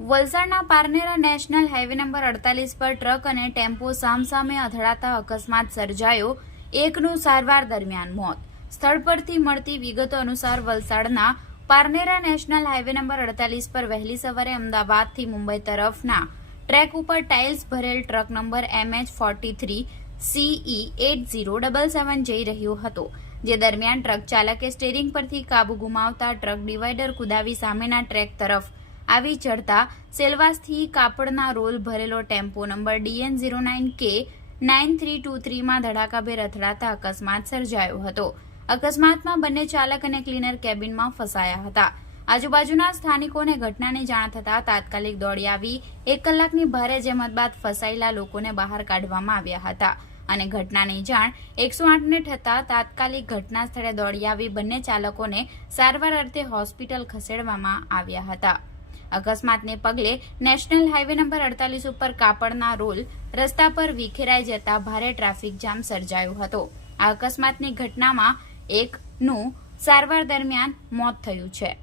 વલસાડના Parnera national highway number અડતાલીસ પર ટ્રક અને ટેમ્પો સામસામે અથડાતા અકસ્માત સર્જાયો. એકનું સારવાર દરમિયાન મોત. સ્થળ પરથી મળતી વિગતો અનુસાર વલસાડના પારનેરા નેશનલ હાઈવે નંબર અડતાલીસ પર વહેલી સવારે અમદાવાદથી મુંબઈ તરફના ટ્રેક ઉપર ટાઇલ્સ ભરેલ truck number MH forty three CE eight zero double seven જઈ રહ્યો હતો, જે દરમિયાન ટ્રક ચાલકે સ્ટેરિંગ પરથી કાબુ ગુમાવતા ટ્રક ડિવાઈડર કુદાવી સામેના ટ્રેક તરફ આવી ચડતા સેલવાસથી કાપડના રોલ ભરેલો tempo number DN zero nine K nine three two થ્રીમાં ધડાકાભેર અથડાતા અકસ્માત સર્જાયો હતો. અકસ્માતમાં બંને ચાલક અને ક્લીનર કેબિનમાં ફસાયા હતા. આજુબાજુના સ્થાનિકોને ઘટનાની જાણ થતાં તાત્કાલિક દોડી આવી. એક કલાકની ભારે જહેમત બાદ ફસાયેલા લોકોને બહાર કાઢવામાં આવ્યા હતા. અને ઘટનાની જાણ એકસો આઠને થતાં તાત્કાલિક ઘટના સ્થળે દોડી આવી બંને ચાલકોને સારવાર અર્થે હોસ્પિટલ ખસેડવામાં આવ્યા હતા. અકસ્માતને પગલે નેશનલ હાઈવે નંબર અડતાલીસ ઉપર કાપડના રોલ રસ્તા પર વિખેરાઈ જતા ભારે ટ્રાફિક જામ સર્જાયો હતો. આ અકસ્માતની ઘટનામાં એકનું સારવાર દરમિયાન મોત થયું છે.